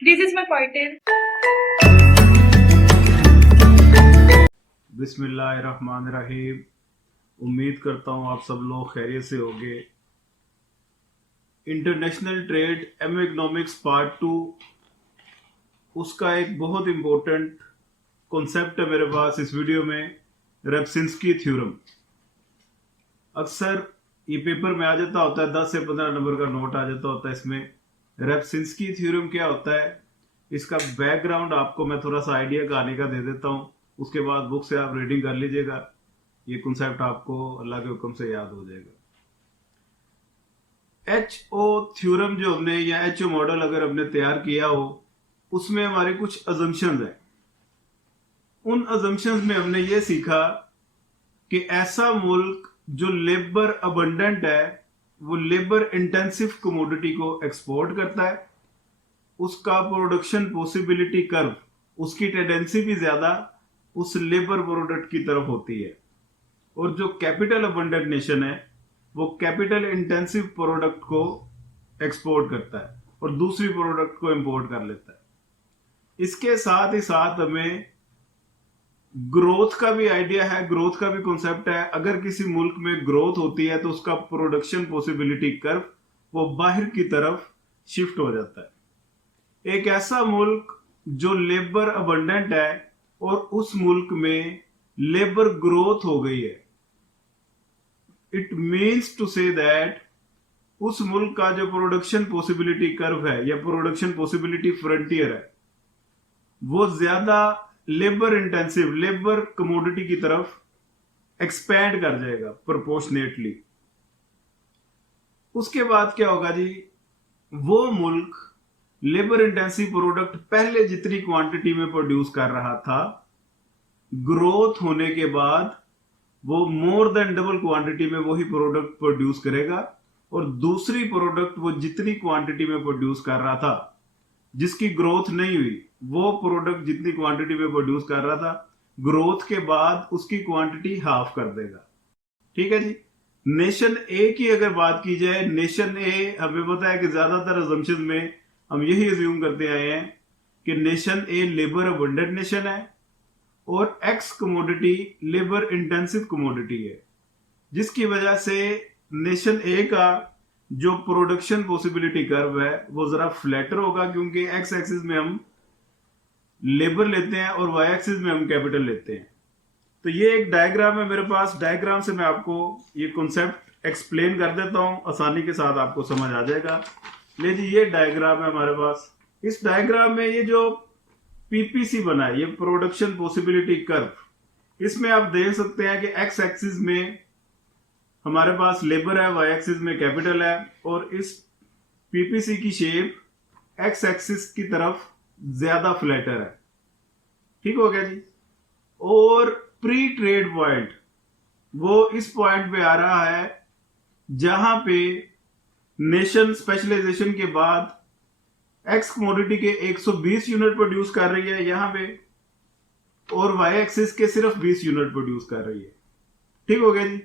This is my pointer. बिस्मिल्लाहिर्रहमानिर्रहीम। उम्मीद करता हूँ आप सब लोग खैरियत से होंगे। इंटरनेशनल ट्रेड एम इकोनॉमिक्स पार्ट 2 उसका एक बहुत इम्पोर्टेंट कॉन्सेप्ट है मेरे पास इस वीडियो में, रेप्सिन्स्की थ्योरम। अक्सर ये पेपर में आ जाता होता है, 10 से 15 नंबर का नोट आ जाता होता है इसमें। रेप्सिन्स्की थ्योरम क्या होता है, इसका बैकग्राउंड आपको मैं थोड़ा सा आइडिया गाने का दे देता हूँ, उसके बाद बुक से आप रीडिंग कर लीजिएगा। ये कॉन्सेप्ट आपको अल्लाह के हुक्म से याद हो जाएगा। HO थ्योरम जो हमने या HO मॉडल अगर हमने तैयार किया हो, उसमें हमारे कुछ अजम्पशंस हैं। उन अजम्पशंस में हमने ये सीखा कि ऐसा मुल्क जो लेबर अबंडेंट है, वो लेबर इंटेंसिव कमोडिटी को एक्सपोर्ट करता है, उसका प्रोडक्शन पॉसिबिलिटी कर्व, उसकी टेंडेंसी भी ज्यादा उस लेबर प्रोडक्ट की तरफ होती है। और जो कैपिटल अबंडेंट नेशन है, वो कैपिटल इंटेंसिव प्रोडक्ट को एक्सपोर्ट करता है और दूसरी प्रोडक्ट को इंपोर्ट कर लेता है। इसके साथ ही साथ हमें ग्रोथ का भी आइडिया है, ग्रोथ का भी कॉन्सेप्ट है। अगर किसी मुल्क में ग्रोथ होती है तो उसका प्रोडक्शन पॉसिबिलिटी कर्व वो बाहर की तरफ शिफ्ट हो जाता है। एक ऐसा मुल्क जो लेबर अबंडेंट है और उस मुल्क में लेबर ग्रोथ हो गई है, it means to say that उस मुल्क का जो प्रोडक्शन पॉसिबिलिटी कर्व है या प्रोडक्शन पॉसिबिलिटी फ्रंटियर है, वो ज्यादा लेबर इंटेंसिव, लेबर कमोडिटी की तरफ एक्सपैंड कर जाएगा प्रोपोर्शनेटली। उसके बाद क्या होगा जी, वो मुल्क लेबर इंटेंसिव प्रोडक्ट पहले जितनी क्वांटिटी में प्रोड्यूस कर रहा था, ग्रोथ होने के बाद वो मोर देन डबल क्वांटिटी में वही प्रोडक्ट प्रोड्यूस करेगा और दूसरी प्रोडक्ट वो जितनी क्वांटिटी में प्रोड्यूस कर रहा था, जिसकी ग्रोथ नहीं हुई, वो प्रोडक्ट जितनी क्वांटिटी में प्रोड्यूस कर रहा था, ग्रोथ के बाद उसकी क्वांटिटी हाफ कर देगा। ठीक है जी। नेशन ए की अगर बात की जाए, नेशन ए हमें पता है कि ज्यादातर अजम्पशन में हम यही अज्यूम करते आए हैं कि nation a labour abundant nation है और x commodity labour intensive commodity है, जिसकी वजह से नेशन ए का जो प्रोडक्शन पॉसिबिलिटी कर्व है वो जरा फ्लैटर होगा, क्योंकि एक्स एक्सिस में हम लेबर लेते हैं और वाई एक्सिस में हम कैपिटल लेते हैं। तो ये एक डायग्राम है मेरे पास, डायग्राम से मैं आपको ये कॉन्सेप्ट एक्सप्लेन कर देता हूं, आसानी के साथ आपको समझ आ जाएगा। ले जी, ये डायग्राम है हमारे पास। इस डायग्राम में ये जो पीपीसी बना है, ये प्रोडक्शन पॉसिबिलिटी कर्व, इसमें आप देख सकते हैं कि एक्स एक्सिस में हमारे पास लेबर है, वाई एक्सिस में कैपिटल है, और इस पीपीसी की शेप एक्स एक्सिस की तरफ ज्यादा फ्लैटर है। ठीक हो गया जी। और प्री ट्रेड पॉइंट वो इस पॉइंट पे आ रहा है जहां पे नेशन स्पेशलाइजेशन के बाद एक्स कमोडिटी के 120 यूनिट प्रोड्यूस कर रही है यहां पे, और वाई एक्सिस के सिर्फ 20 यूनिट प्रोड्यूस कर रही है। ठीक हो गया जी।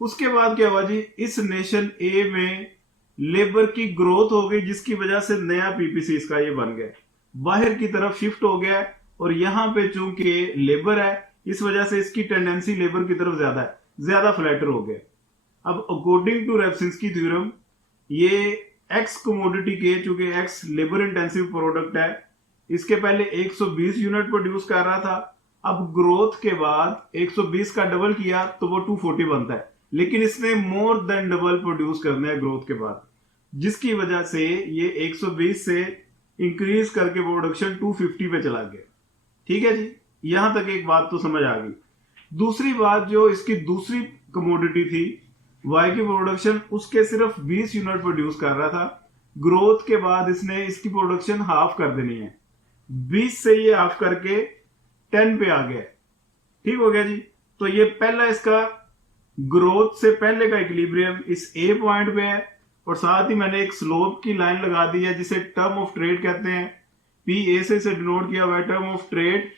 उसके बाद क्या हुआ जी, इस नेशन ए में लेबर की ग्रोथ हो गई, जिसकी वजह से नया पीपीसी इसका ये बन गया, बाहर की तरफ शिफ्ट हो गया। और यहां पे चूंकि लेबर है, इस वजह से इसकी टेंडेंसी लेबर की तरफ ज्यादा है, ज्यादा फ्लैटर हो गया। अब अकॉर्डिंग टू रेप्सिन्स्की थ्योरम, ये एक्स कमोडिटी के, चूंकि एक्स लेबर इंटेंसिव प्रोडक्ट है, इसके पहले 120 यूनिट प्रोड्यूस कर रहा था, अब ग्रोथ के बाद 120 का डबल किया तो वो 240 बनता है, लेकिन इसने मोर देन डबल प्रोड्यूस करना है ग्रोथ के बाद, जिसकी वजह से ये 120 से इंक्रीज करके प्रोडक्शन 250 पे चला गया। ठीक है जी, यहां तक एक बात तो समझ आ गई। दूसरी बात, जो इसकी दूसरी कमोडिटी थी वाई की प्रोडक्शन, उसके सिर्फ 20 यूनिट प्रोड्यूस कर रहा था, ग्रोथ के बाद इसने इसकी प्रोडक्शन हाफ कर देनी है, 20 से ये हाफ करके 10 पे आ गया। ठीक हो गया जी। तो ये पहला इसका ग्रोथ से पहले का इक्विलिब्रियम इस ए पॉइंट पे है, और साथ ही मैंने एक स्लोप की लाइन लगा दी है जिसे टर्म ऑफ ट्रेड कहते हैं। पी ए से डिनोट किया हुआ है, टर्म ऑफ ट्रेड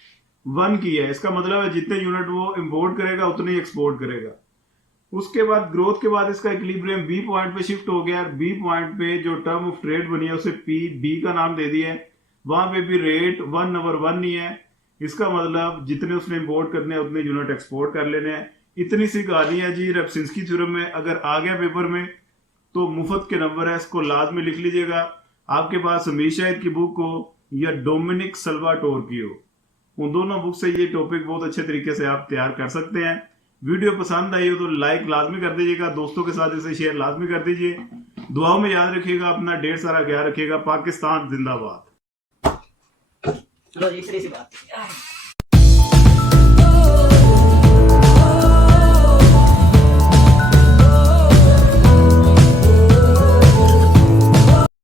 1 की है, इसका मतलब है जितने यूनिट वो इंपोर्ट करेगा उतने ही एक्सपोर्ट करेगा। उसके बाद ग्रोथ के बाद इसका इक्विलिब्रियम बी पॉइंट पे शिफ्ट हो गया। बी पॉइंट पे जो टर्म ऑफ ट्रेड बनी है उसे पी बी का नाम दे दिया है। वहां पे भी रेट 1/1 ही है। इसका मतलब जितने उसने इंपोर्ट करने हैं उतने यूनिट एक्सपोर्ट कर लेने हैं। इतनी सी कहानी है जी रेप्सिंस्की थ्योरम में। अगर आ गया पेपर में तो मुफ्त के नंबर है, इसको लाजमी लिख लीजिएगा। आपके पास समीर शाहिद की बुक हो या डोमिनिक सल्वाटोर की हो, उन दोनों बुक से ये टॉपिक बहुत अच्छे तरीके से आप तैयार कर सकते हैं। वीडियो पसंद आई हो तो लाइक लाजमी कर दीजिएगा, दोस्तों के साथ इसे शेयर लाजमी कर दीजिए। दुआओं में याद रखिएगा, अपना ढेर सारा ख्याल रखिएगा। पाकिस्तान जिंदाबाद।